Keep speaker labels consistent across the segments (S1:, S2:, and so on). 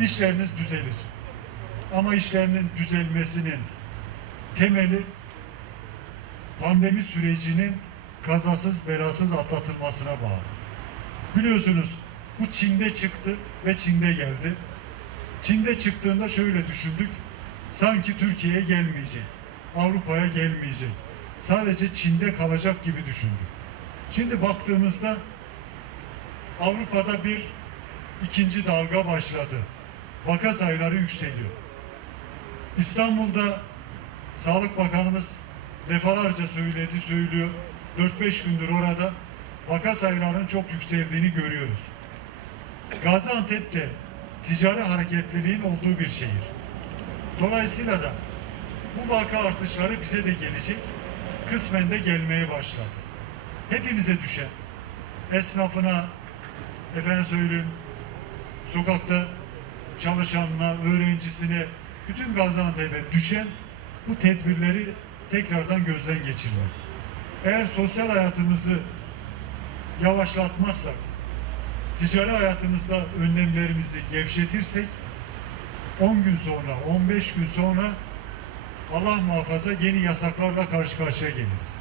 S1: işleriniz düzelir. Ama işlerinin düzelmesinin temeli pandemi sürecinin kazasız belasız atlatılmasına bağlı. Biliyorsunuz bu Çin'de çıktı ve Çin'de geldi. Çin'de çıktığında şöyle düşündük. Sanki Türkiye'ye gelmeyecek. Avrupa'ya gelmeyecek. Sadece Çin'de kalacak gibi düşündük. Şimdi baktığımızda Avrupa'da bir ikinci dalga başladı. Vaka sayıları yükseliyor. İstanbul'da Sağlık Bakanımız defalarca söyledi, söylüyor. 4-5 gündür orada vaka sayılarının çok yükseldiğini görüyoruz. Gaziantep'te ticari hareketliliğin olduğu bir şehir. Dolayısıyla da bu vaka artışları bize de gelecek. Kısmen de gelmeye başladı. Hepimize düşen esnafına, efendim söyleyeyim, sokakta çalışanına, öğrencisine, bütün Gaziantep'e düşen bu tedbirleri tekrardan gözden geçirmek. Eğer sosyal hayatımızı yavaşlatmazsak, ticari hayatımızda önlemlerimizi gevşetirsek 10 gün sonra, 15 gün sonra Allah muhafaza yeni yasaklarla karşı karşıya geliriz.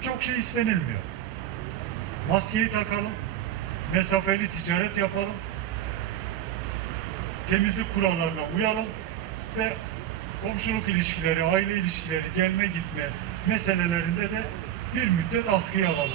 S1: Çok şey istenilmiyor. Maskeyi takalım, mesafeli ticaret yapalım, temizlik kurallarına uyalım ve komşuluk ilişkileri, aile ilişkileri, gelme gitme meselelerinde de bir müddet askıya alalım.